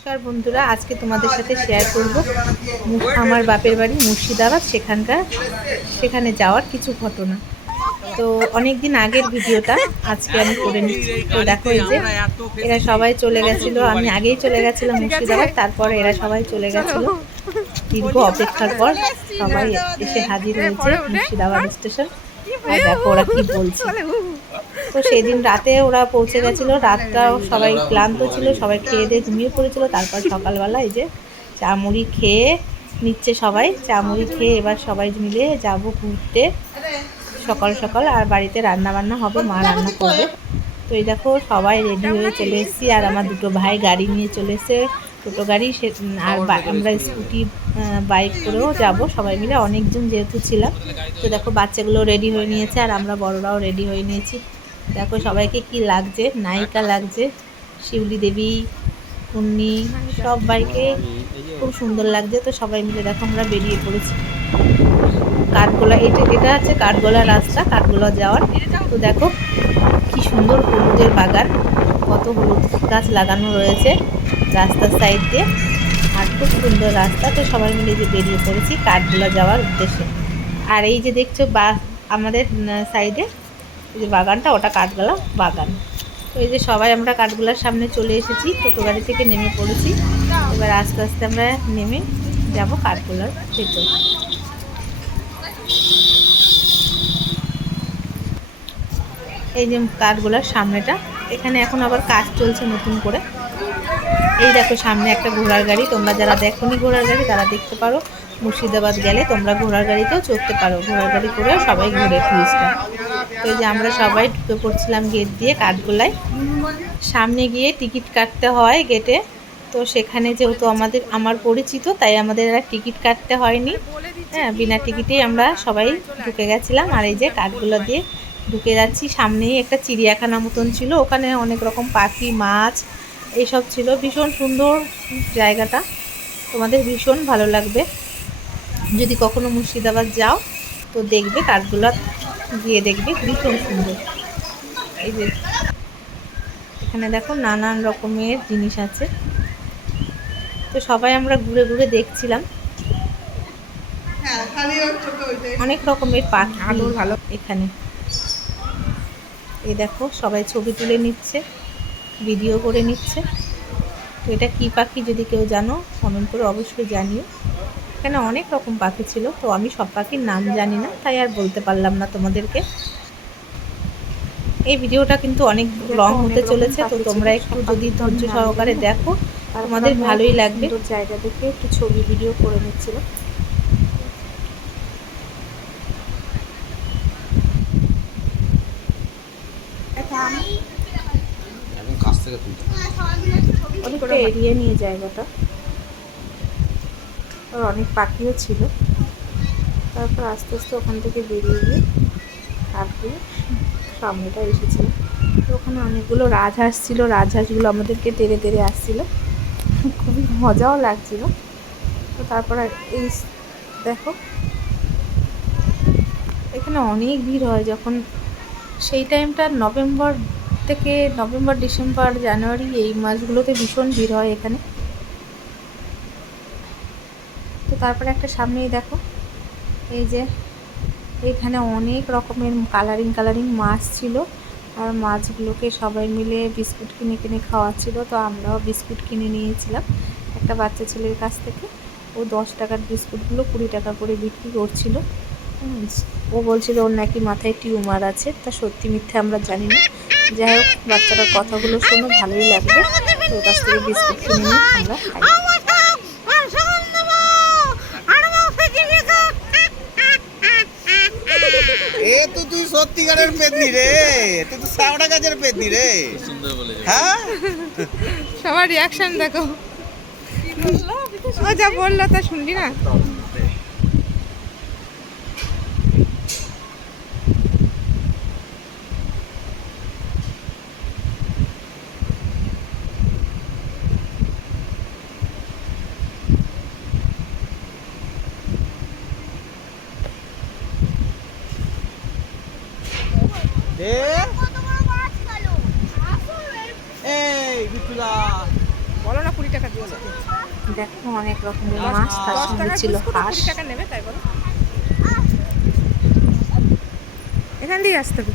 নমস্কার বন্ধুরা, আজকে তোমাদের সাথে শেয়ার করব আমার বাপের বাড়ি মুর্শিদাবাদ, সেখানে যাওয়ার কিছু ঘটনা। তো অনেক দিন আগের ভিডিওটা আজকে আমি করে নিচ্ছি। তো দেখো, এই যে এরা সবাই চলে গেছিল, আমি আগেই চলে গেছিলাম মুর্শিদাবাদ, তারপরে এরা সবাই চলে গেছিল। দীর্ঘ অপেক্ষার পর সবাই এসে হাজির হয়েছে মুর্শিদাবাদ স্টেশন। আর দেখো ওরা কি বলছে। তো সেদিন রাতে ওরা পৌঁছে গেছিলো, রাতটাও সবাই ক্লান্ত ছিল, সবাই খেয়ে দিয়ে ঘুমিয়ে পড়েছিল। তারপর সকালবেলা এই যে চা মুড়ি খেয়ে নিচ্ছে, সবাই চা মুড়ি খেয়ে এবার সবাই মিলে যাব ঘুরতে সকাল সকাল। আর বাড়িতে রান্না বান্না হবে, মা রান্না করবে। তো এই দেখো সবাই রেডি হয়ে চলে এসেছি, আর আমার দুটো ভাই গাড়ি নিয়ে চলে এসে, টোটো গাড়ি আর আমরা স্কুটি বাইক করেও যাব সবাই মিলে, অনেকজন যেহেতু ছিলাম। তো দেখো বাচ্চাগুলো রেডি হয়ে নিয়েছে, আর আমরা বড়রাও রেডি হয়ে নিয়েছি। দেখো সবাইকে কি লাগছে, নায়িকা লাগছে, শিউলি দেবী, পূর্ণি, সবাইকে খুব সুন্দর লাগছে। তো সবাই মিলে দেখো আমরা বেরিয়ে পড়েছি। কাঠগোলা, এটা আছে কাঠগোলা রাস্তা, কাঠগোলা যাওয়ার। তো দেখো কি সুন্দর হলুদের বাগান, কত হলুদ গাছ লাগানো রয়েছে রাস্তার সাইড দিয়ে, আর খুব সুন্দর রাস্তা। তো সবাই মিলে যে বেরিয়ে পড়েছি কাঠগোলা যাওয়ার উদ্দেশ্যে। আর এই যে দেখছো আমাদের সাইডে যে বাগানটা, ওটা কাঠগোলা বাগান। তো এই যে সবাই আমরা কাঠগোলার সামনে চলে এসেছি, টোটো গাড়ি থেকে নেমে পড়েছি। এবার আস্তে আস্তে আমরা নেমে যাব কাঠগোলার ভেতর। এই যে কাঠগোলার সামনেটা, এখানে এখন আবার কাজ চলছে নতুন করে। এই দেখো সামনে একটা ঘোড়ার গাড়ি, তোমরা যারা দেখোনি ঘোড়ার গাড়ি তারা দেখতে পারো। মুর্শিদাবাদ গেলে তোমরা ঘোড়ার গাড়িতেও চড়তে পারো, ঘোড়ার গাড়ি করেও সবাই ঘুরে টুরিস্টরা। তো এই যে আমরা সবাই ঢুকে পড়ছিলাম গেট দিয়ে কাঠগোলায়। সামনে গিয়ে টিকিট কাটতে হয় গেটে। তো সেখানে যেহেতু আমার পরিচিত, তাই আমাদের আর টিকিট কাটতে হয়নি। হ্যাঁ, বিনা টিকিটেই আমরা সবাই ঢুকে গেছিলাম। আর এই যে কাঠগোলা দিয়ে ঢুকে যাচ্ছি, সামনেই একটা চিড়িয়াখানা মতন ছিল, ওখানে অনেক রকম পাখি, মাছ এইসব ছিল। ভীষণ সুন্দর জায়গাটা, তোমাদের ভীষণ ভালো লাগবে। যদি কখনো মুর্শিদাবাদ যাও তো দেখবে, কাঠগোলা গিয়ে দেখবে, ভীষণ সুন্দর। এই যে এখানে দেখো নানান রকমের জিনিস আছে। তো সবাই আমরা ঘুরে ঘুরে দেখছিলাম, অনেক রকমের পাখি ভালো এখানে। এই দেখো সবাই ছবি তুলে নিচ্ছে, ভিডিও করে নিচ্ছে। তো এটা কি পাখি যদি কেউ জানো কমেন্ট করে অবশ্যই জানিও। এখানে অনেক রকম পাখি ছিল, তো আমি সব পাখির নাম জানি না, তাই আর বলতে পারলাম না তোমাদেরকে। এই ভিডিওটা কিন্তু অনেক লং হতে চলেছে, তো তোমরা একটু যদি ধৈর্য সহকারে দেখো তোমাদের ভালোই লাগবে। জায়গা দেখে একটু ছবি ভিডিও করে নিচ্ছিলাম। অনেকটা এরিয়া নিয়ে জায়গাটা, আর অনেক পাখিও ছিল। তারপর আস্তে আস্তে ওখান থেকে বেরিয়ে গিয়ে তারপরে সামনেটা এসেছিল। তো ওখানে অনেকগুলো রাজহাঁস ছিল, রাজহাঁসগুলো আমাদেরকে তেড়ে তেড়ে আসছিলো, খুবই মজাও লাগছিল। তো তারপর এই দেখো এখানে অনেক ভিড় হয় যখন সেই টাইমটা, নভেম্বর, ডিসেম্বর, জানুয়ারি, এই মাসগুলোতে ভীষণ ভিড় হয় এখানে। তো তারপরে একটা সামনেই দেখো, এই যে এখানে অনেক রকমের কালারিং মাছ ছিল, আর মাছগুলোকে সবাই মিলে বিস্কুট কিনে কিনে খাওয়াচ্ছিল। তো আমরাও বিস্কুট কিনে নিয়েছিলাম একটা বাচ্চা ছেলের কাছ থেকে। ও 10 টাকার বিস্কুটগুলো 20 টাকা করে বিক্রি করছিল। ও বলছিল ওর নাকি মাথায় টিউমার আছে, তা সত্যি মিথ্যে আমরা জানি না। যাই হোক, বাচ্চাটার কথাগুলো শুনে ভালোই লাগবে। তো ওর কাছ থেকে বিস্কুট কিনে নিয়ে আমরা খাই। তুই সত্যিকারের পেতনি রে, তুই তো সাওড়া গাছের পেতনি রে। সুন্দর বলে, হ্যাঁ সবার রিয়াকশন দেখো, ও যা বললো তা শুনলি না। এই বিটুলা বলো না 20 টাকা দেখো অনেক রকমের মাছ, তার সঙ্গে ছিল হাঁস। নেবে তাই বলো, এখান দিয়ে আসতে হবে।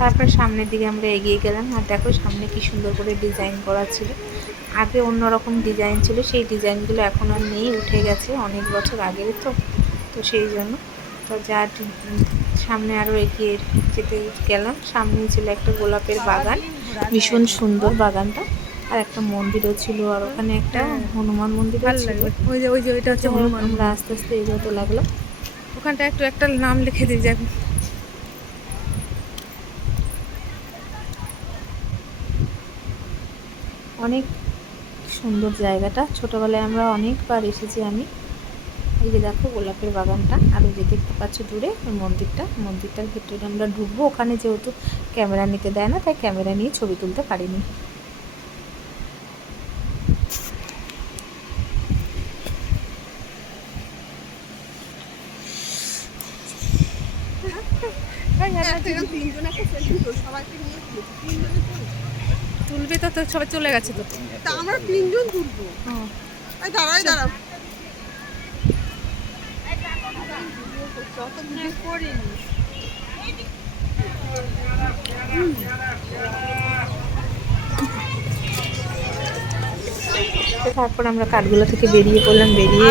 তারপর সামনের দিকে আমরা এগিয়ে গেলাম, আর দেখো সামনে কি সুন্দর করে ডিজাইন করা ছিল। আগে অন্যরকম ডিজাইন ছিল, সেই ডিজাইনগুলো এখন আর নেই, উঠে গেছে, অনেক বছর আগের তো, তো সেই জন্য। তো যা সামনে আরও এগিয়ে যেতে গেলাম, সামনেই ছিল একটা গোলাপের বাগান, ভীষণ সুন্দর বাগানটা, আর একটা মন্দিরও ছিল, আর ওখানে একটা হনুমান মন্দিরও ভালো ছিল। লাগবে, ওই যে ওইটা হচ্ছে হনুমান। আমরা আস্তে আস্তে এগোতে লাগলাম। ওখানটা একটু একটা নাম লিখে দিই যাক। অনেক সুন্দর জায়গাটা, ছোটোবেলায় আমরা অনেকবার এসেছি আমি। এই যে দেখো গোলাপের বাগানটা, আর ওই যে দেখতে পাচ্ছ দূরে ওই মন্দিরটার ভেতরে আমরা ঢুকবো। ওখানে যেহেতু ক্যামেরা নিতে দেয় না, তাই ক্যামেরা নিয়ে ছবি তুলতে পারিনি। তুলবে তো, তো সবাই চলে গেছে তো। আমরা 3 জন তুলবো। এই দাঁড়াই দাঁড়াও। তারপর আমরা কাঠগুলো থেকে বেরিয়ে পড়লাম, বেরিয়ে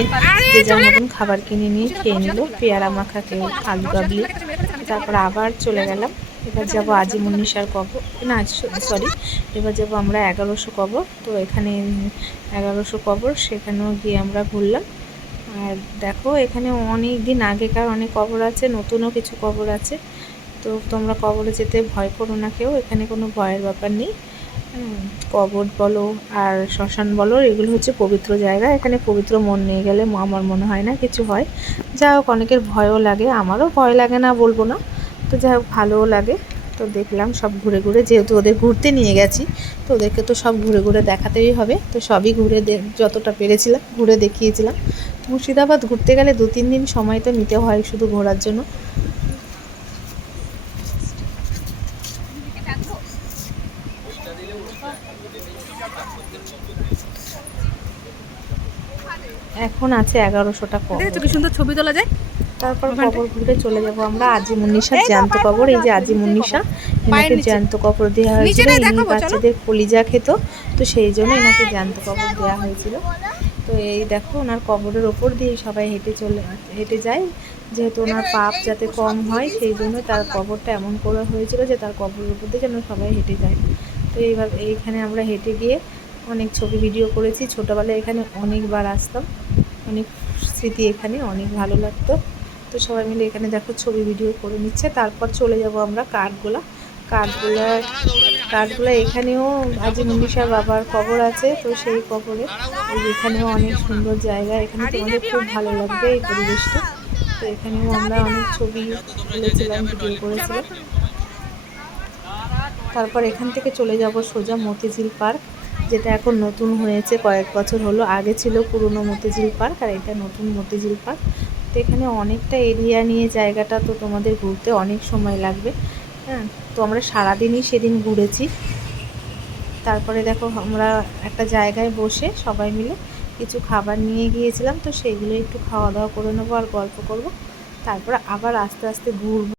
যে যার মতন খাবার কিনে নিয়ে খেয়ে নিল, পেয়ারা মাখা কেউ, আলু কাবলি। তারপর আবার চলে গেলাম। এবার যাবো আজিমুন্নিসার কবর, না সরি, এবার যাবো আমরা 1100 কবর। তো এখানে 1100 কবর, সেখানেও গিয়ে আমরা ঘুরলাম। আর দেখো এখানে অনেক দিন আগেকার অনেক কবর আছে, নতুনও কিছু কবর আছে। তো তোমরা কবরে যেতে ভয় করো না কেউ, এখানে কোনো ভয়ের ব্যাপার নেই। কবর বলো আর শ্মশান বলো, এগুলো হচ্ছে পবিত্র জায়গা। এখানে পবিত্র মন নিয়ে গেলে আমার মনে হয় না কিছু হয়। যাই হোক, অনেকের ভয়ও লাগে, আমারও ভয় লাগে না বলবো না, তো যাই হোক ভালোও লাগে। তো দেখলাম সব ঘুরে ঘুরে, যেহেতু ওদের ঘুরতে নিয়ে গেছি, তো ওদেরকে তো সব ঘুরে ঘুরে দেখাতেই হবে। তো সবই ঘুরে যতটা পেরেছিলাম ঘুরে দেখিয়েছিলাম। মুর্শিদাবাদ ঘুরতে গেলে 2-3 দিন সময় তো নিতে হয় শুধু ঘোরার জন্য। এখন আছে 1100টা কবর। দেখো কি সুন্দর ছবি তোলা যায়। তারপর কবর ঘুরে চলে যাব আমরা আজিমুন্নিসার জ্যান্ত কবর। এই যে আজিমুন্নিসা, এনাকে জ্যান্ত কবর দেওয়া হয়েছিল। ইনি বাচ্চাদের কলিজা খেত, তো সেই জন্য এনাকে জ্যান্ত কবর দেওয়া হয়েছিল। তো এই দেখো ওনার কবরের ওপর দিয়ে সবাই হেঁটে যায়, যেহেতু ওনার পাপ যাতে কম হয়, সেই জন্য তার কবরটা এমন করা হয়েছিল যে তার কবরের উপর দিয়ে যেন সবাই হেঁটে যায়। তো এইখানে আমরা হেঁটে গিয়ে অনেক ছবি ভিডিও করেছি। ছোটোবেলায় এখানে অনেকবার আসতাম, অনেক স্মৃতি, এখানে অনেক ভালো লাগতো। তো সবাই মিলে এখানে দেখো ছবি ভিডিও করে নিচ্ছে। তারপর চলে যাব আমরা কাঠগোলা এখানেও আজিমুন্নিসার বাবার কবর আছে, তো সেই কবরে এখানেও অনেক সুন্দর জায়গা। এখানে তোমাদের খুব ভালো লাগবে এই পরিবেশটা। তো এখানেও আমরা অনেক ছবি তুলেছিলাম, ভিডিও করেছিলাম। তারপর এখান থেকে চলে যাব সোজা মতিঝিল পার্ক, যেটা এখন নতুন হয়েছে, কয়েক বছর হলো। আগে ছিল পুরনো মতিঝিল পার্ক, আর এটা নতুন মতিঝিল পার্ক। তো এখানে অনেকটা এরিয়া নিয়ে জায়গাটা, তো তোমাদের ঘুরতে অনেক সময় লাগবে। হ্যাঁ, তো আমরা সারাদিনই সেদিন ঘুরেছি। তারপরে দেখো আমরা একটা জায়গায় বসে সবাই মিলে কিছু খাবার নিয়ে গিয়েছিলাম, তো সেইগুলো একটু খাওয়া দাওয়া করে নেবো আর গল্প করব। তারপর আবার আস্তে আস্তে ঘুরবো।